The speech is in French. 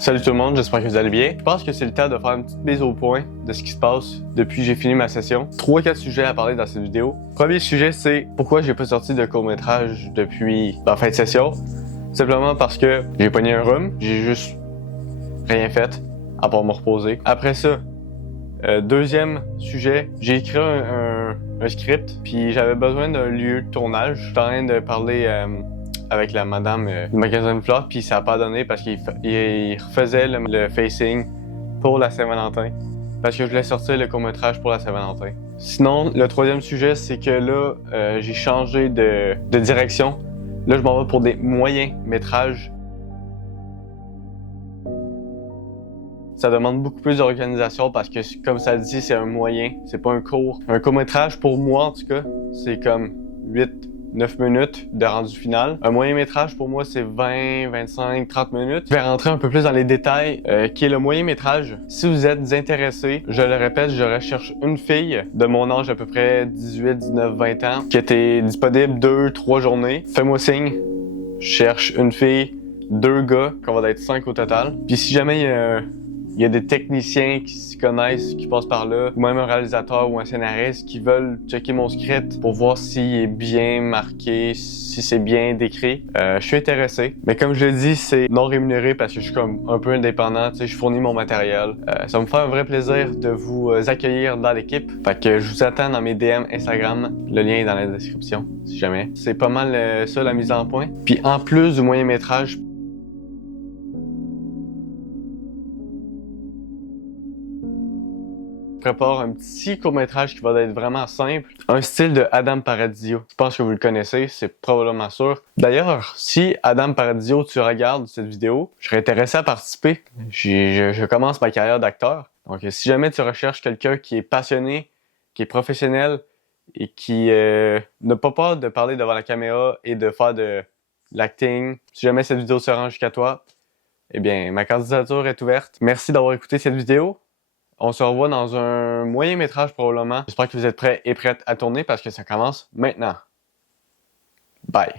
Salut tout le monde, j'espère que vous allez bien. Je pense que c'est le temps de faire une petite mise au point de ce qui se passe depuis que j'ai fini ma session. 3-4 sujets à parler dans cette vidéo. Premier sujet, c'est pourquoi j'ai pas sorti de court-métrage depuis la fin de session. Simplement parce que j'ai pogné un rhume, j'ai juste rien fait à part me reposer. Après ça, deuxième sujet, j'ai écrit un script, puis j'avais besoin d'un lieu de tournage. J'étais en train de parler avec la madame du magasin de fleurs, puis ça a pas donné parce qu'il refaisait le facing pour la Saint-Valentin. Parce que je voulais sortir le court-métrage pour la Saint-Valentin. Sinon, le troisième sujet, c'est que là, j'ai changé de direction. Là, je m'en vais pour des moyens métrages. Ça demande beaucoup plus d'organisation parce que, comme ça le dit, c'est un moyen, c'est pas un court. Un court-métrage, pour moi en tout cas, c'est comme 8-9 minutes de rendu final. Un moyen-métrage, pour moi, c'est 20, 25, 30 minutes. Je vais rentrer un peu plus dans les détails, qui est le moyen-métrage. Si vous êtes intéressé, je le répète, je recherche une fille de mon âge à peu près 18, 19, 20 ans, qui était disponible 2-3 journées. Fais-moi signe. Je cherche une fille, 2 gars, qu'on va être 5 au total. Puis si jamais il y a des techniciens qui s'y connaissent, qui passent par là, ou même un réalisateur ou un scénariste qui veulent checker mon script pour voir s'il est bien marqué, si c'est bien décrit. Je suis intéressé. Mais comme je l'ai dit, c'est non rémunéré parce que je suis comme un peu indépendant, tu sais, je fournis mon matériel. Ça me fait un vrai plaisir de vous accueillir dans l'équipe. Fait que je vous attends dans mes DM Instagram. Le lien est dans la description, si jamais. C'est pas mal ça la mise en point. Puis en plus du moyen-métrage, prépare un petit court-métrage qui va être vraiment simple. Un style de Adam Paradisio. Je pense que vous le connaissez, c'est probablement sûr. D'ailleurs, si Adam Paradisio, tu regardes cette vidéo, je serais intéressé à participer. Je commence ma carrière d'acteur. Donc, si jamais tu recherches quelqu'un qui est passionné, qui est professionnel et qui n'a pas peur de parler devant la caméra et de faire de l'acting, si jamais cette vidéo se rend jusqu'à toi, eh bien, ma candidature est ouverte. Merci d'avoir écouté cette vidéo. On se revoit dans un moyen métrage probablement. J'espère que vous êtes prêts et prêtes à tourner parce que ça commence maintenant. Bye!